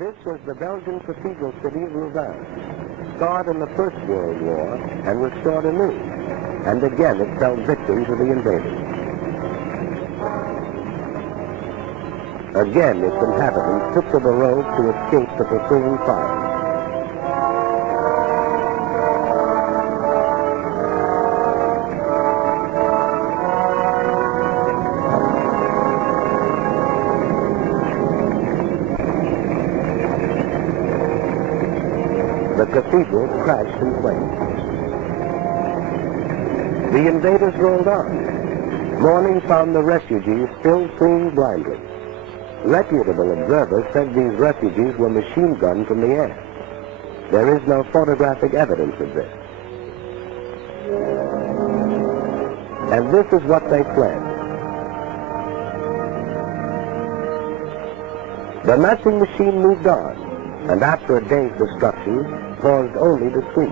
This was the Belgian cathedral city of Louvain, scarred in the First World War and restored anew, and again it fell victim to the invaders. Again its inhabitants took to the road to escape the pursuing fire. The cathedral crashed in flames. The invaders rolled on. Morning found the refugees still seeing blindly. Reputable observers said these refugees were machine gunned from the air. There is no photographic evidence of this. And this is what they fled. The massing machine moved on, and after a day's destruction, paused only to sleep.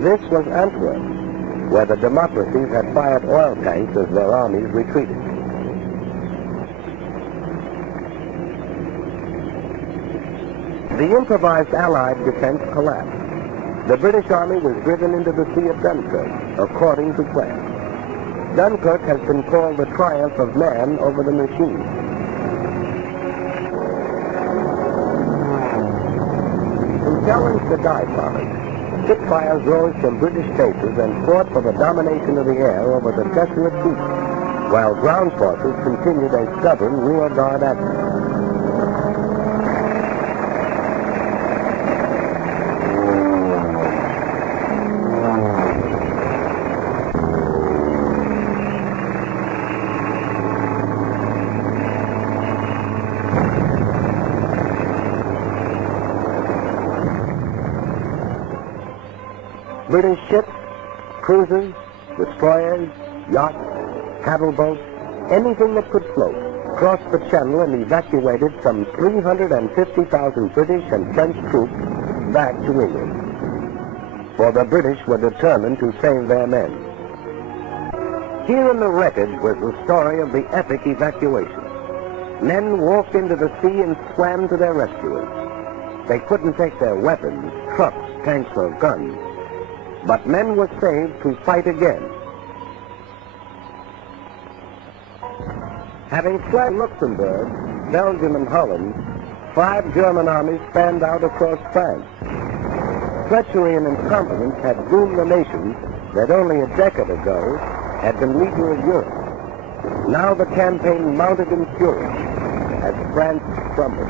This was Antwerp, where the democracies had fired oil tanks as their armies retreated. The improvised Allied defense collapsed. The British Army was driven into the Sea of Dunkirk, according to plan. Dunkirk has been called the triumph of man over the machine. To challenge the die powers, Spitfires rose from British bases and fought for the domination of the air over the desolate beach, while ground forces continued a stubborn rearguard action. British ships, cruisers, destroyers, yachts, cattle boats, anything that could float, crossed the channel and evacuated some 350,000 British and French troops back to England. For the British were determined to save their men. Here in the wreckage was the story of the epic evacuation. Men walked into the sea and swam to their rescuers. They couldn't take their weapons, trucks, tanks, or guns. But men were saved to fight again. Having fled Luxembourg, Belgium, and Holland, 5 German armies fanned out across France. Treachery and incompetence had doomed the nation that only a decade ago had been leader of Europe. Now the campaign mounted in fury as France crumbled.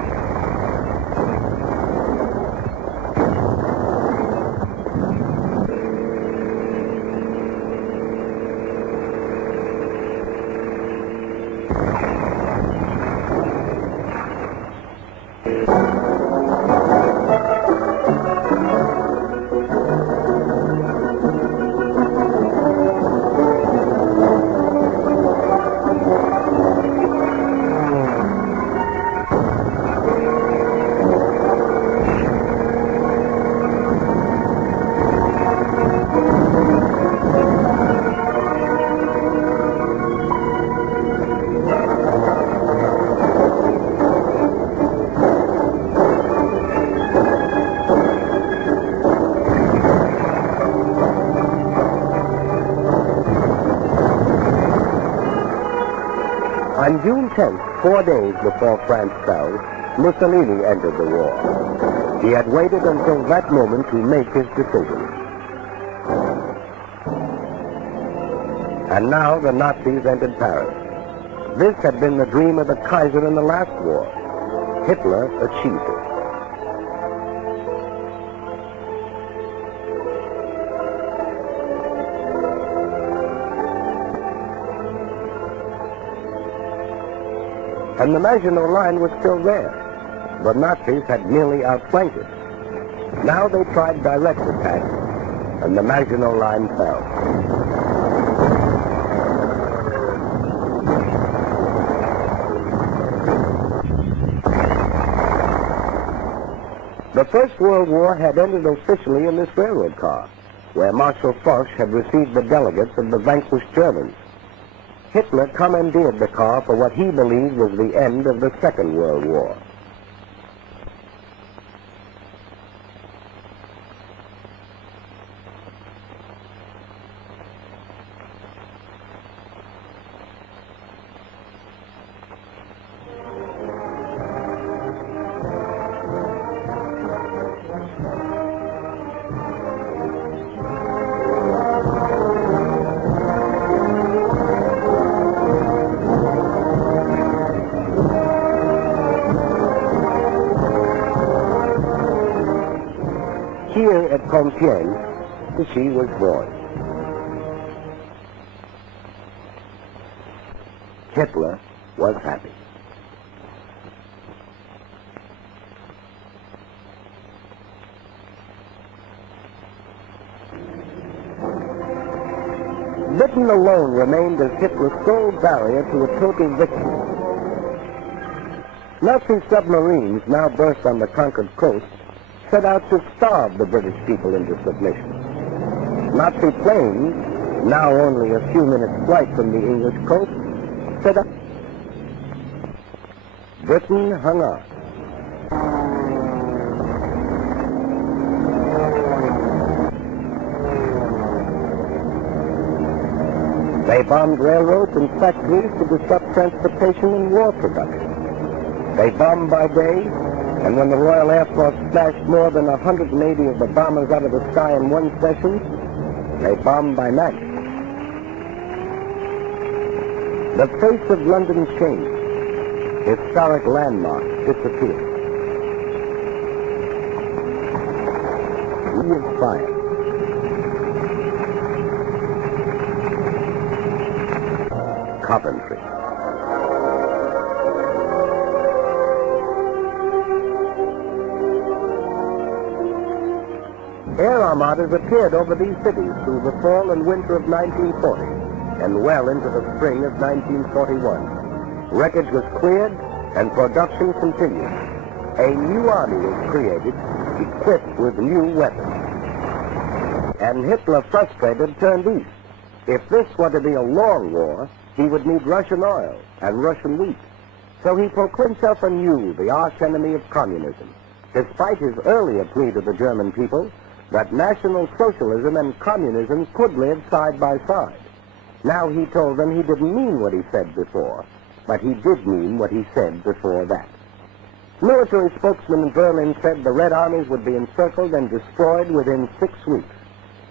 On June 10th, 4 days before France fell, Mussolini entered the war. He had waited until that moment to make his decision. And now the Nazis entered Paris. This had been the dream of the Kaiser in the last war. Hitler achieved it. And the Maginot Line was still there. The Nazis had nearly outflanked it. Now they tried direct attack, and the Maginot Line fell. The First World War had ended officially in this railroad car, where Marshal Foch had received the delegates of the vanquished Germans. Hitler commandeered the car for what he believed was the end of the Second World War. Here at Compiègne, she was born. Hitler was happy. Britain alone remained as Hitler's sole barrier to a total victory. Nazi submarines, now berthed on the conquered coast, set out to starve the British people into submission. Nazi planes, now only a few minutes' flight from the English coast, set up. Britain hung on. They bombed railroads and factories to disrupt transportation and war production. They bombed by day, and when the Royal Air Force smashed more than 180 of the bombers out of the sky in one session, they bombed by night. The face of London changed. Historic landmarks disappeared. Sea of fire. Coventry. Air armadas appeared over these cities through the fall and winter of 1940 and well into the spring of 1941. Wreckage was cleared and production continued. A new army was created, equipped with new weapons. And Hitler, frustrated, turned east. If this were to be a long war, he would need Russian oil and Russian wheat. So he proclaimed himself anew the arch enemy of communism, despite his earlier plea to the German people that National Socialism and communism could live side by side. Now he told them he didn't mean what he said before, but he did mean what he said before that. Military spokesman in Berlin said the Red Armies would be encircled and destroyed within 6 weeks.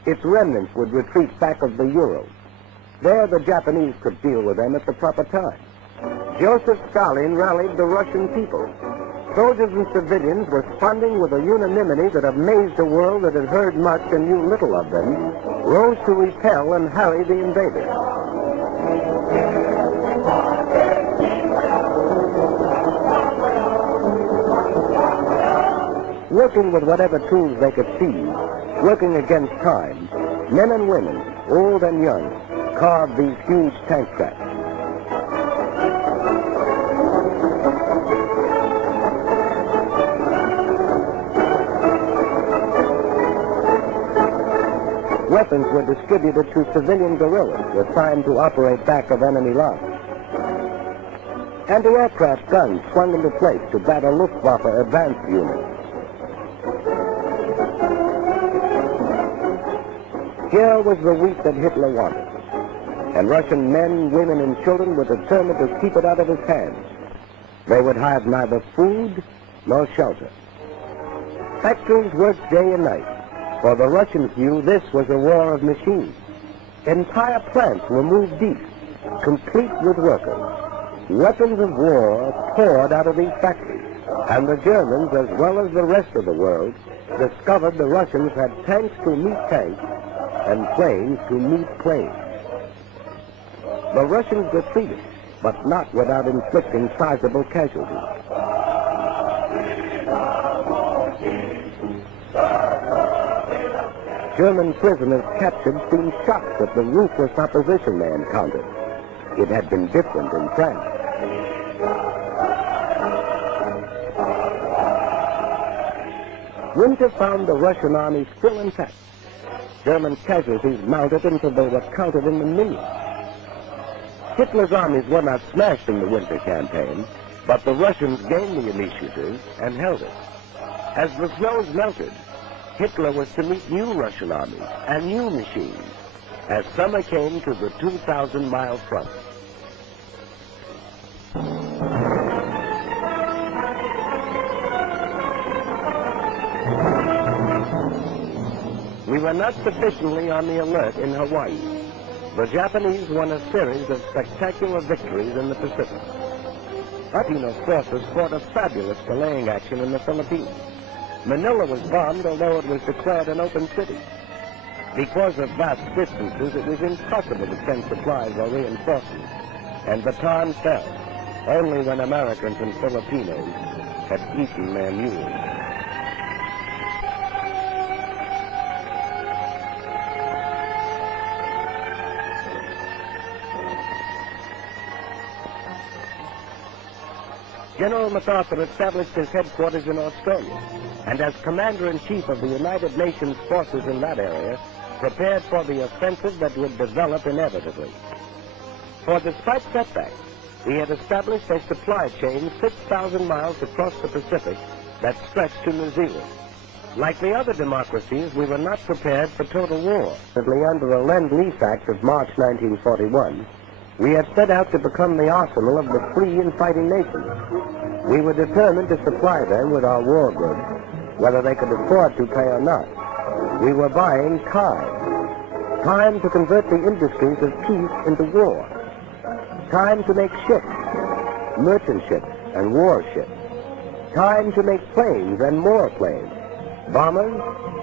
Its remnants would retreat back of the Urals. There the Japanese could deal with them at the proper time. Joseph Stalin rallied the Russian people. Soldiers and civilians responding with a unanimity that amazed a world that had heard much and knew little of them, rose to repel and harry the invaders. Working with whatever tools they could seize, working against time, men and women, old and young, carved these huge tank tracks. Weapons were distributed to civilian guerrillas assigned to operate back of enemy lines. Anti-aircraft guns swung into place to batter Luftwaffe advanced units. Here was the wheat that Hitler wanted, and Russian men, women, and children were determined to keep it out of his hands. They would have neither food nor shelter. Factories worked day and night. For the Russians knew this was a war of machines. Entire plants were moved east, complete with workers. Weapons of war poured out of these factories, and the Germans, as well as the rest of the world, discovered the Russians had tanks to meet tanks and planes to meet planes. The Russians retreated, but not without inflicting sizable casualties. German prisoners captured seemed shocked at the ruthless opposition they encountered. It had been different in France. winter found the Russian army still intact. German casualties mounted until they were counted in the millions. Hitler's armies were not smashed in the winter campaign, but the Russians gained the initiative and held it. As the snows melted, Hitler was to meet new Russian armies and new machines as summer came to the 2,000-mile front. We were not sufficiently on the alert in Hawaii. The Japanese won a series of spectacular victories in the Pacific. Filipino forces fought a fabulous delaying action in the Philippines. Manila was bombed, although it was declared an open city. Because of vast distances, it was impossible to send supplies or reinforcements, and Bataan fell, only when Americans and Filipinos had eaten their mules. General MacArthur established his headquarters in Australia, and as Commander-in-Chief of the United Nations forces in that area, prepared for the offensive that would develop inevitably. For despite setbacks, he had established a supply chain 6,000 miles across the Pacific that stretched to New Zealand. Like the other democracies, we were not prepared for total war. Under the Lend-Lease Act of March 1941, we had set out to become the arsenal of the free and fighting nations. We were determined to supply them with our war goods, whether they could afford to pay or not. We were buying time. Time to convert the industries of peace into war. Time to make ships, merchant ships and warships. Time to make planes and more planes, bombers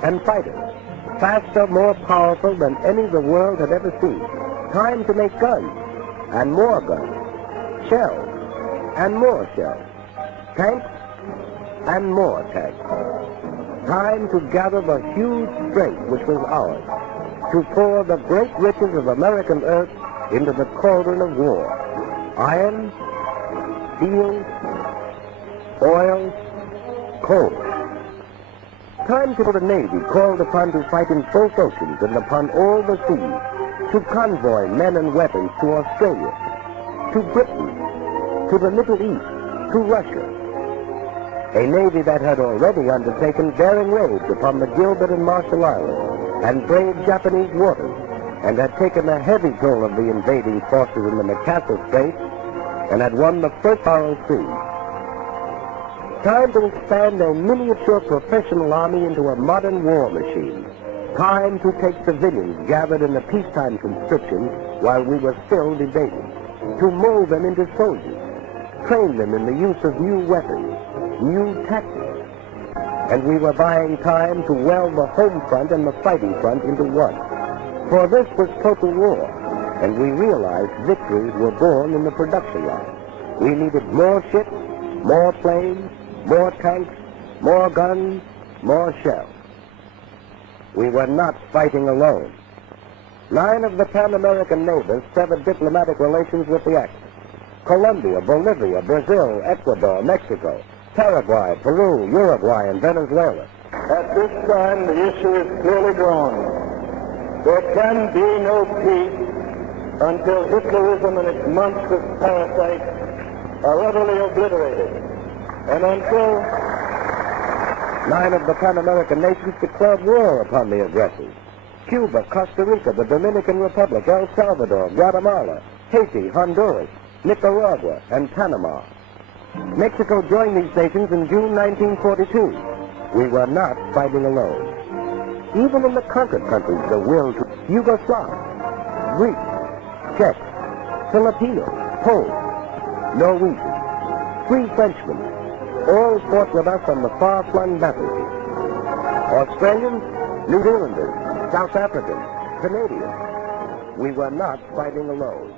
and fighters, faster, more powerful than any the world had ever seen. Time to make guns and more guns, shells and more shells, tanks and more tanks. Time to gather the huge strength which was ours, to pour the great riches of American earth into the cauldron of war. Iron, steel, oil, coal. Time to build a navy called upon to fight in both oceans and upon all the seas, to convoy men and weapons to Australia, to Britain, to the Middle East, to Russia. A navy that had already undertaken daring raids upon the Gilbert and Marshall Islands and braved Japanese waters, and had taken a heavy toll of the invading forces in the Macassar Straits and had won the first Coral Sea. Time to expand a miniature professional army into a modern war machine. Time to take civilians gathered in the peacetime conscription while we were still debating, to mold them into soldiers, train them in the use of new weapons, new tactics. And we were buying time to weld the home front and the fighting front into one. For this was total war, and we realized victories were born in the production line. We needed more ships, more planes, more tanks, more guns, more shells. We were not fighting alone. 9 of the Pan-American neighbors severed diplomatic relations with the Axis. Colombia, Bolivia, Brazil, Ecuador, Mexico, Paraguay, Peru, Uruguay, and Venezuela. At this time, the issue is clearly drawn. There can be no peace until Hitlerism and its monstrous parasites are utterly obliterated. And until 9 of the Pan-American nations declared war upon the aggressors. Cuba, Costa Rica, the Dominican Republic, El Salvador, Guatemala, Haiti, Honduras, Nicaragua, and Panama. Mexico joined these nations in June 1942. We were not fighting alone. Even in the conquered countries, the will to Yugoslav, Greek, Czech, Filipino, Pole, Norwegian, free Frenchmen, all fought with us on the far-flung battlefield. Australians, New Zealanders, South Africans, Canadians. We were not fighting alone.